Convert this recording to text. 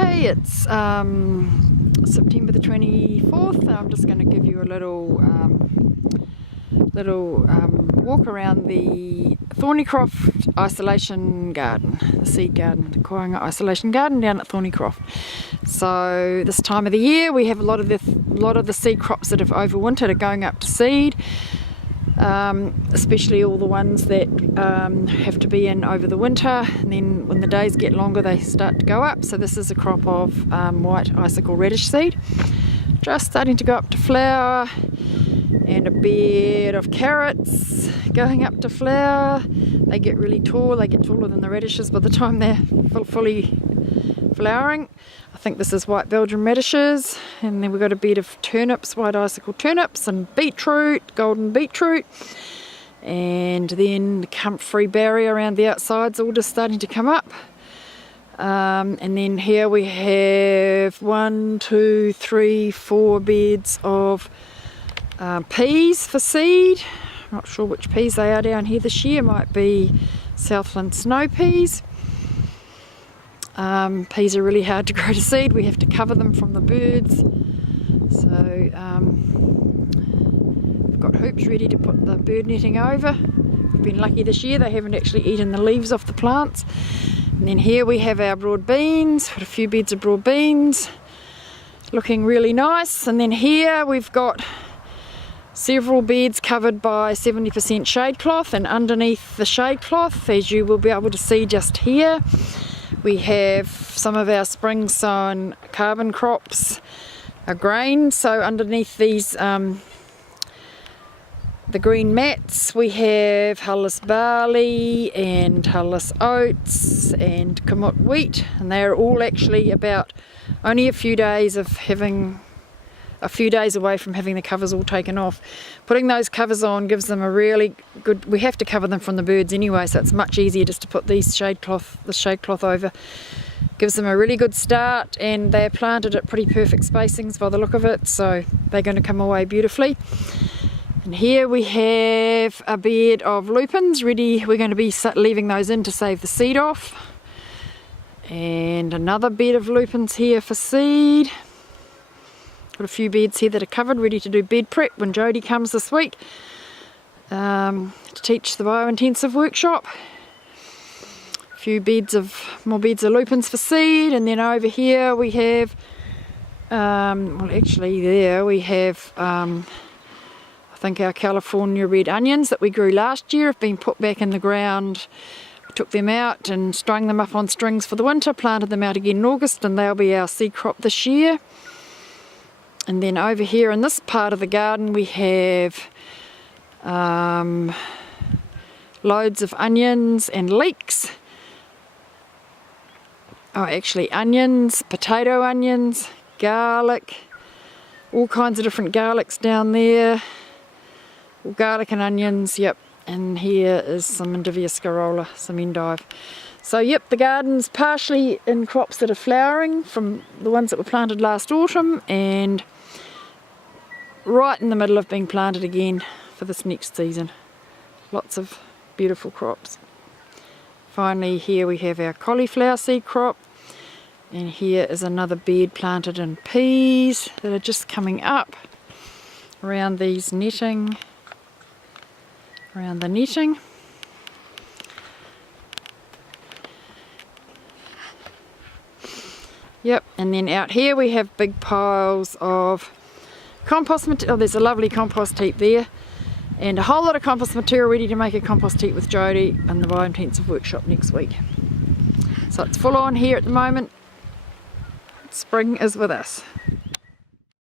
Okay, it's September the 24th. I'm just going to give you a little walk around the Thornycroft Isolation Garden, the seed garden, the Koanga Isolation Garden down at Thornycroft. So this time of the year we have a lot of the seed crops that have overwintered are going up to seed. Especially all the ones that have to be in over the winter, and then when the days get longer they start to go up. So this is a crop of white icicle radish seed, just starting to go up to flower, and a bed of carrots going up to flower. They get really tall, they get taller than the radishes by the time they're fully flowering. I think this is white Belgian radishes, and then we've got a bed of turnips, white icicle turnips, and beetroot, golden beetroot, and then the comfrey berry around the outside's all just starting to come up. And then here we have 4 beds of peas for seed. I'm not sure which peas they are down here this year, might be Southland snow peas. Peas are really hard to grow to seed. We have to cover them from the birds. So we've got hoops ready to put the bird netting over. We've been lucky this year, they haven't actually eaten the leaves off the plants. And then here we have our broad beans, got a few beds of broad beans, looking really nice. And then here we've got several beds covered by 70% shade cloth, and underneath the shade cloth, as you will be able to see just here, we have some of our spring sown carbon crops, our grain. So underneath these, the green mats, we have hullis barley and hullis oats and kamut wheat, and they're all actually about only a few days away from having the covers all taken off. Putting those covers on gives them a really good, we have to cover them from the birds anyway, so it's much easier just to put the shade cloth over. Gives them a really good start, and they're planted at pretty perfect spacings by the look of it, so they're going to come away beautifully. And here we have a bed of lupins ready. We're going to be leaving those in to save the seed off. And another bed of lupins here for seed. Got a few beds here that are covered, ready to do bed prep when Jodie comes this week to teach the biointensive workshop. A few more beds of lupins for seed, and then over here we have, there we have, I think our California red onions that we grew last year have been put back in the ground. We took them out and strung them up on strings for the winter, planted them out again in August, and they'll be our seed crop this year. And then over here in this part of the garden we have loads of onions and leeks. Oh, actually onions, potato onions, garlic, all kinds of different garlics down there. All garlic and onions, yep. And here is some Endivia scarola, some endive. So yep, the garden's partially in crops that are flowering from the ones that were planted last autumn, and right in the middle of being planted again for this next season. Lots of beautiful crops. Finally here we have our cauliflower seed crop, and here is another bed planted in peas that are just coming up around these netting, around the netting. Yep, and then out here we have big piles of compost material. Oh, there's a lovely compost heap there, and a whole lot of compost material ready to make a compost heap with Jodie in the biointensive workshop next week. So it's full on here at the moment. Spring is with us.